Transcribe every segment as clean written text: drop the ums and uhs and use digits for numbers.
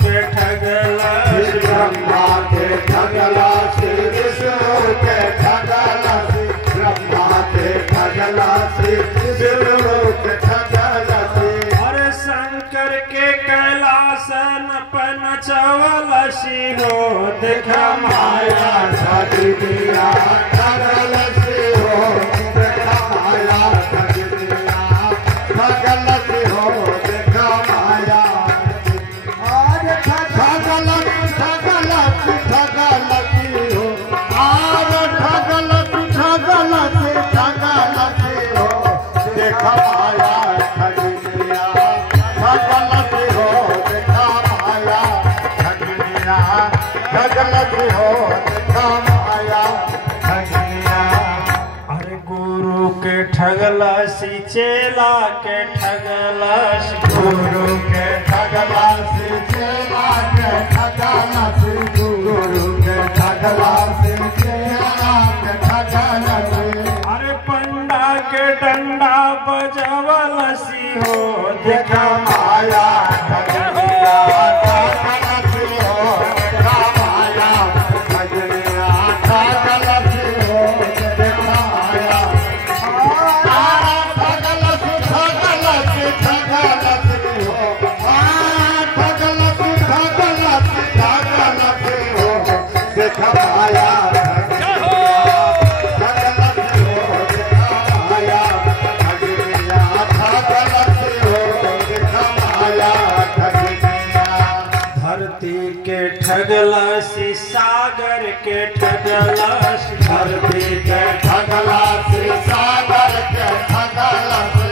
के ठगला, ब्रह्मा के ठगला श्री विष्णु के ठगला, ब्रह्मा के ठगला श्री विष्णु के ठगला। अरे शंकर के कैलाश न चवल सिंहो देखा माया ठग दिया, ठगल सिंहो देखा माया ठग दिया, ठगल सिंहो देखा माया। आज ठगल ठगल ठगल सिंहो, आज ठगल ठगल ठगल सिंहो देखा माया ठग दिया, ठगल सिंहो देखा माया ठग दिया, ठगल सिंहो देखा माया ठग दिया। अरे गुरु के ठगला सी चेला के ठगला सी, गुरु के ठगला से चेला के ठगला से, गुरु के ठगला से चेला के ठगला से। अरे पंडा के डंडा बजवल सिंहो देखा माया ठग दिया, ठगल सिंहो देखा माया ठग दिया, ठगल सिंहो देखा माया। ठगल से ठगल से ठगल सिंहो, ठगल से ठगल से ठगल सिंहो देखा माया ठग दिया, ठगल सिंहो देखा माया ठग दिया, ठगल सिंहो देखा माया ठग दिया। धरती के ठगला सी सागर के ठगला सी, धरती के ठगला से सागर के ठगला से,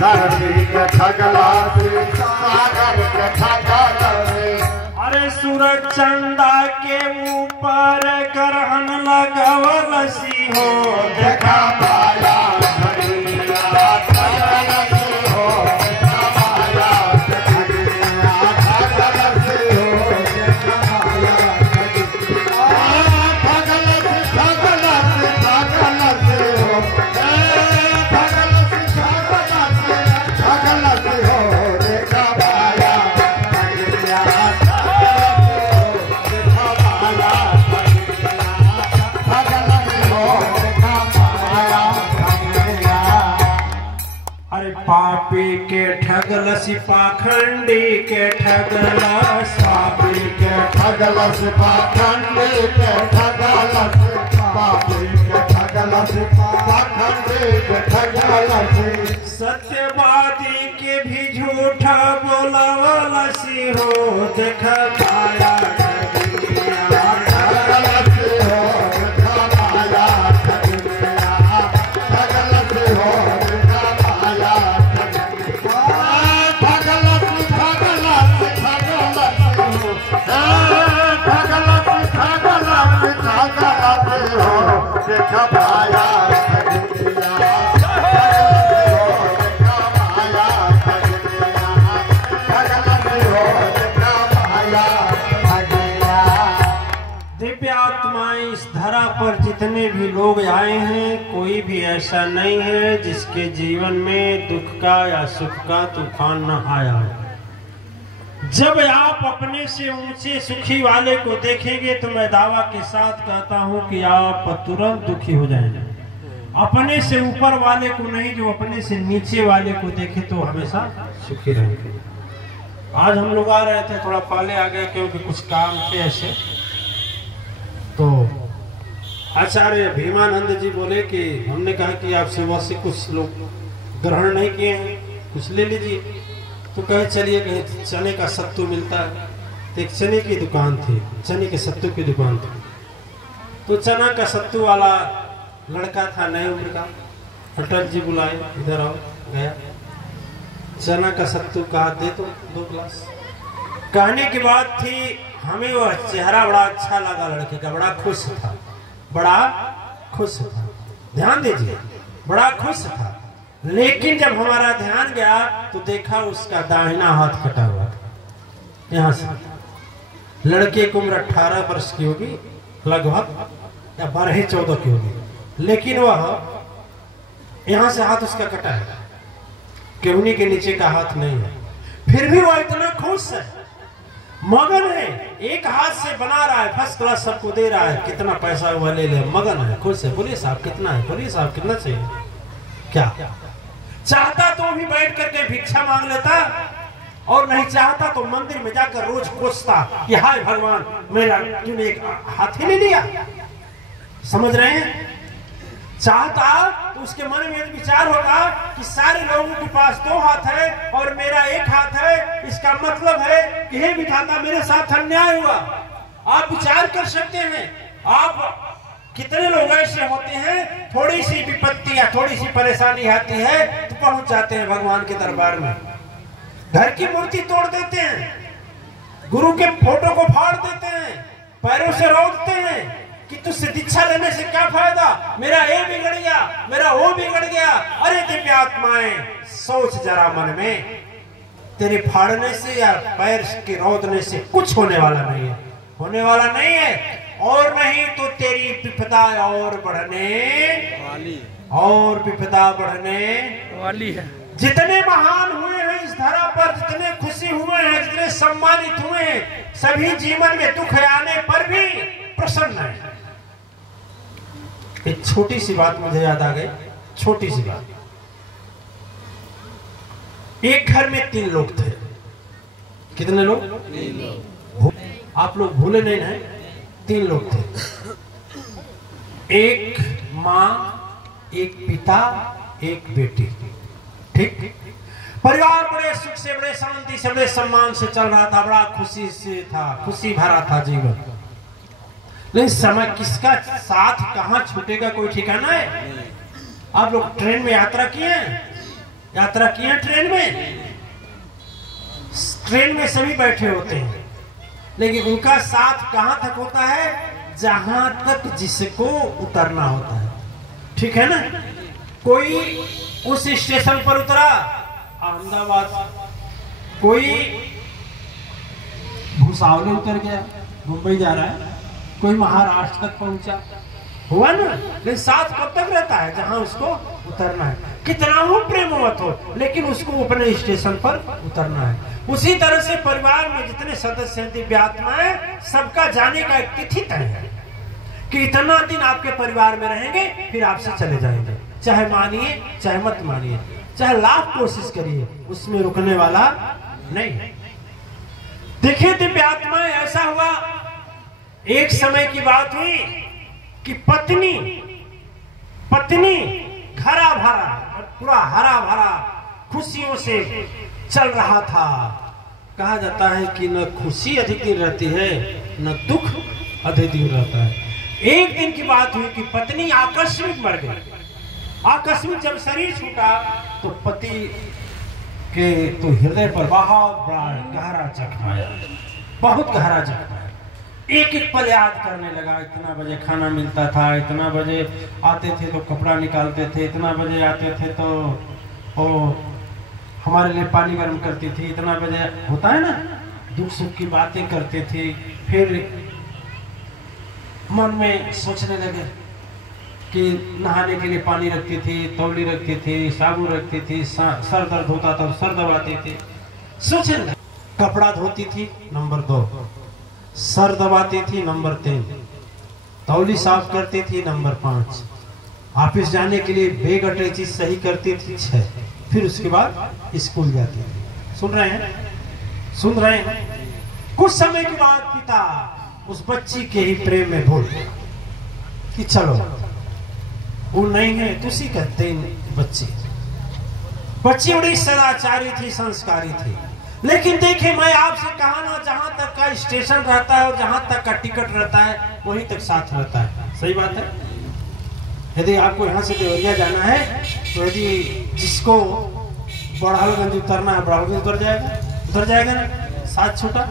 धरती के ठगला से सागर के ठगला से। अरे सूरज चंदा के ऊपर ग्रहण लगवल सिंहो देखा माया ठग दिया, ठगल सिंहो देखा माया ठग दिया, ठगल सिंहो देखा माया ठग दिया। ठगल से ठगल से ठगल सिंहो, ठगल से ठगल से ठगल सिंहो देखा माया ठग दिया, ठगल सिंहो देखा माया ठग दिया, ठगल सिंहो देखा माया ठग दिया। अरे पापी के ठगल सी पाखंडी के ठगला सी, पापी के ठगल से पाखंडी के ठगल से, पापी के ठगल से पाखंडी के ठगल से। सत्यवादी के भी झूठा बोलावल सिंहो देखा माया ठग दिया। ठगल सिंहो देखा माया ठग दिया, ठगल सिंहो देखा माया ठग दिया। ठगल से ठगल से ठगल सिंहो, ठगल से ठगल से ठगल सिंहो देखा माया ठग दिया, ठगल सिंहो देखा माया ठग दिया, ठगल सिंहो देखा माया ठग दिया। दिव्य आत्माएं इस धरा पर जितने भी लोग आए हैं, कोई भी ऐसा नहीं है जिसके जीवन में दुख का या सुख का तूफान न आया हो। जब आप अपने से ऊंचे सुखी वाले को देखेंगे तो मैं दावा के साथ कहता हूं कि आप तुरंत दुखी हो जाएंगे। अपने से ऊपर वाले को नहीं, जो अपने से नीचे वाले को देखे तो हमेशा सुखी रहेंगे। आज हम लोग आ रहे थे, थोड़ा पहले आ गए क्योंकि कुछ काम थे ऐसे। तो आचार्य भीमानंद जी बोले कि हमने कहा कि आप सुबह से कुछ लोग ग्रहण नहीं किए हैं, कुछ ले लीजिए। तो कहे चलिए, कहीं चने का सत्तू मिलता है। तो एक चने की दुकान थी, चने के सत्तू की दुकान थी। तो चना का सत्तू वाला लड़का था नई उम्र का, अटल जी बुलाए, इधर आओ। गया, चना का सत्तू कहा दे दो 2 गिलास। कहने की बात थी, हमें वह चेहरा बड़ा अच्छा लगा लड़के का, बड़ा खुश था, बड़ा खुश था। ध्यान दीजिए, बड़ा खुश था। लेकिन जब हमारा ध्यान गया तो देखा उसका दाहिना हाथ कटा हुआ था। यहाँ से लड़के की उम्र 18 वर्ष की होगी लगभग, या 12-14 की होगी। लेकिन वह यहाँ से हाथ उसका कटा है, केहूनी के नीचे का हाथ नहीं है। फिर भी वह इतना खुश है, मगन है, एक हाथ से बना रहा है, फर्स्ट क्लास सबको दे रहा है, कितना पैसा हुआ ले ले, मगन है खुद से। बोलिए साहब कितना है, बोलिए साहब कितना चाहिए, क्या चाहता तो भी बैठ करके भिक्षा मांग लेता, और नहीं चाहता तो मंदिर में जाकर रोज कोसता कि हाय भगवान मेरा तूने एक हाथी ले लिया। समझ रहे हैं? चाहता तो उसके मन में विचार होगा कि सारे लोगों के पास 2 हाथ है और मेरा 1 हाथ है, इसका मतलब है कि हे विधाता मेरे साथ अन्याय हुआ। आप विचार कर सकते हैं, आप कितने लोग ऐसे होते हैं, थोड़ी सी विपत्ति या थोड़ी सी परेशानी आती है तो पहुंच जाते हैं भगवान के दरबार में, घर की मूर्ति तोड़ देते हैं, गुरु के फोटो को फाड़ देते हैं, पैरों से रोकते हैं कि तुझसे दीक्षा लेने से क्या फायदा, मेरा ये बिगड़ गया, मेरा वो बिगड़ गया। अरे दिव्य आत्माएं, सोच जरा मन में, तेरे फाड़ने से या पैर के रोदने से कुछ होने वाला नहीं है, होने वाला नहीं है। और नहीं तो तेरी विपदा और बढ़ने वाली, और विपदा बढ़ने वाली है। जितने महान हुए हैं इस धरा पर, जितने खुशी हुए हैं, जितने सम्मानित हुए हैं, सभी जीवन में दुख आने पर भी प्रसन्न है। एक छोटी सी बात मुझे याद आ गई, छोटी सी बात। एक घर में 3 लोग थे। कितने लोग? 3 लोग। आप लोग भूले नहीं ना? 3 लोग थे, एक माँ, एक पिता, एक बेटी। ठीक? परिवार बड़े सुख से, बड़े शांति से, बड़े सम्मान से चल रहा था, बड़ा खुशी से था, खुशी भरा था जीवन। लेकिन समय किसका साथ कहाँ छूटेगा कोई ठिकाना है? आप लोग ट्रेन में यात्रा किए हैं? यात्रा किए हैं ट्रेन में? ट्रेन में सभी बैठे होते हैं, लेकिन उनका साथ कहाँ तक होता है? जहां तक जिसको उतरना होता है। ठीक है ना? कोई उस स्टेशन पर उतरा अहमदाबाद, कोई भुसावल उतर गया, मुंबई जा रहा है, कोई महाराष्ट्र तक पहुंचा, हुआ ना? लेकिन साथ कब तक रहता है? जहां उसको उतरना है। कितना हो प्रेमवत हो, लेकिन उसको अपने स्टेशन पर उतरना है। उसी तरह से परिवार में जितने सदस्य हैं, दिव्यात्माएं, सबका जाने का एक तिथि तय है कि इतना दिन आपके परिवार में रहेंगे, फिर आपसे चले जाएंगे। चाहे मानिए चाहे मत मानिए, चाहे लाख कोशिश करिए, उसमें रुकने वाला नहीं। देखिए दिव्यात्माएं, ऐसा हुआ एक समय की बात हुई कि पत्नी हरा भरा, पूरा हरा भरा खुशियों से चल रहा था। कहा जाता है कि न खुशी अधिक दिन रहती है, न दुख अधिक दिन रहता है। एक दिन की बात हुई कि पत्नी आकस्मिक मर गई। आकस्मिक जब शरीर छूटा तो पति के तो हृदय पर बहुत बड़ा गहरा जख्म आया, बहुत गहरा जख्म आया। एक एक पल याद करने लगा, इतना बजे खाना मिलता था, इतना बजे आते थे तो कपड़ा निकालते थे, इतना बजे आते थे तो ओ हमारे लिए पानी गर्म करती थी, इतना बजे होता है ना, दुख सुख की बातें करते थे। फिर मन में सोचने लगे कि नहाने के लिए पानी रखती थी, तौली रखती थी, साबुन रखती थी, सर दर्द होता था सर दबाती थी। सोचने लगे, कपड़ा धोती थी नंबर 2, सर दबाती थी नंबर 3, तौली साफ करती थी नंबर 5, ऑफिस जाने के लिए बैग अटैची सही करती थी 6, फिर उसके बाद स्कूल जाती थी। सुन रहे हैं? सुन रहे हैं? कुछ समय के बाद पिता उस बच्ची के ही प्रेम में भूल गया कि चलो वो नहीं है, तुसी कहते बच्ची बड़ी सदाचारी थी, संस्कारी थी। लेकिन देखिए, मैं आपसे कहा ना, जहां तक का स्टेशन रहता है और जहां तक का टिकट रहता है वहीं तक साथ रहता है। सही बात है। यदि आपको यहाँ से देवरिया जाना है तो यदि जिसको बड़हलगंज उतरना है बड़हलगंज उतर जाएगा ना, साथ छूटा।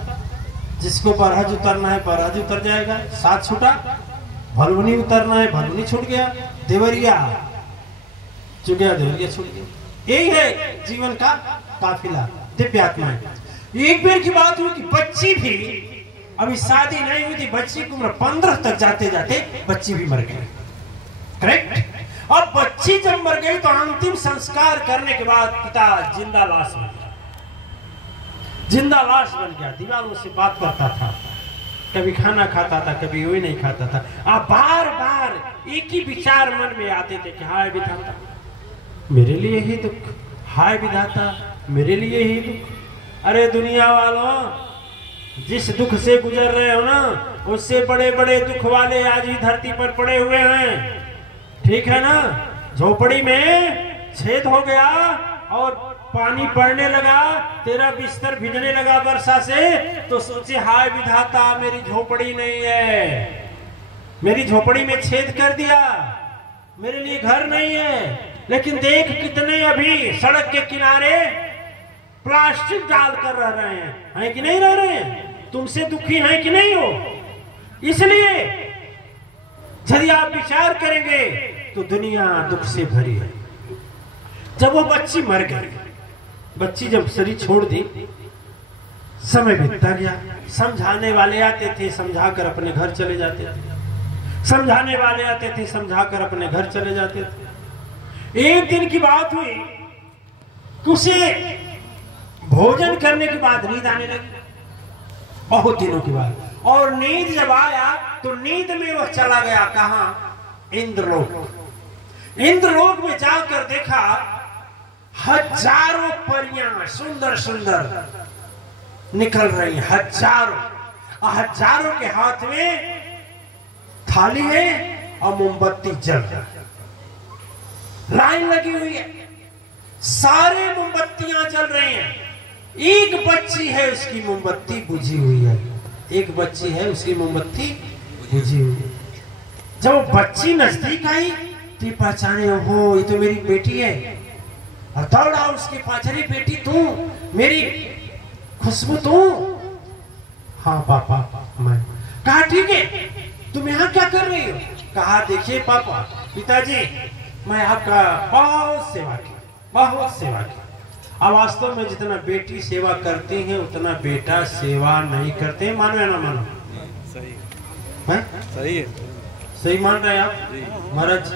जिसको बरहज उतरना है बरहज उतर जाएगा, साथ छूटा। भलवनी उतरना है भलवनी छूट गया, देवरिया छूट गया, देवरिया छूट गया। यही है जीवन का काफिला। दिव्यात्माएं, एक बार की बात हुई कि बच्ची भी, अभी शादी नहीं हुई थी, बच्ची की उम्र 15 तक जाते जाते बच्ची भी मर गई। करेक्ट? अब बच्ची जब मर गई तो अंतिम संस्कार करने के बाद पिता जिंदा लाश मिल गया। जिंदा लाश बन गया, दीवारों से बात करता था, कभी खाना खाता था, कभी वही नहीं खाता था। अब बार बार एक ही विचार मन में आते थे कि हाय विधाता मेरे लिए ही दुख, हाय विधाता मेरे लिए ही दुख। अरे दुनिया वालों, जिस दुख से गुजर रहे हो ना, उससे बड़े बड़े दुख वाले आज ही धरती पर पड़े हुए हैं, ठीक है ना। झोपड़ी में छेद हो गया और पानी पड़ने लगा, तेरा बिस्तर भिजने लगा वर्षा से, तो सोचे हाय विधाता मेरी झोपड़ी नहीं है, मेरी झोपड़ी में छेद कर दिया, मेरे लिए घर नहीं है। लेकिन देख कितने अभी सड़क के किनारे प्लास्टिक डालकर रह रहे हैं कि नहीं रह रहे हैं? तुमसे दुखी हैं कि नहीं हो? इसलिए यदि आप विचार करेंगे तो दुनिया दुख से भरी है। जब वो बच्ची मर गई, बच्ची जब शरीर छोड़ दी, समय बीतता गया, समझाने वाले आते थे, समझाकर अपने घर चले जाते थे, समझाने वाले आते थे, समझाकर अपने घर चले जाते थे। एक दिन की बात हुई, उसे भोजन करने के बाद नींद आने लगी, बहुत दिनों के बाद। और नींद जब आया तो नींद में वह चला गया कहां? इंद्रलोक। इंद्रलोक में जाकर देखा हजारों परियां सुंदर सुंदर निकल रही हैं, हजारों। हजारों के हाथ में थाली है और मोमबत्ती जल रहा है, लाइन लगी हुई है, सारे मोमबत्तियां जल रही हैं। एक बच्ची है, उसकी मोमबत्ती बुझी हुई है, एक बच्ची है, उसकी मोमबत्ती बुझी हुई है। जब बच्ची नजदीक आई तो पहचाने, हो ये तो मेरी बेटी है, और दौड़ा उसके पास, अरे बेटी तू, मेरी खुशबू तू? हाँ पापा मैं। कहा ठीक है, तुम यहाँ क्या कर रही हो? कहा देखिए पापा, पिताजी मैं आपका बहुत सेवा की, बहुत सेवा की। अब वास्तव में जितना बेटी सेवा करती है उतना बेटा सेवा नहीं करते हैं, मानो या ना मानो? सही है? सही है, सही मान रहे हैं आप महाराज?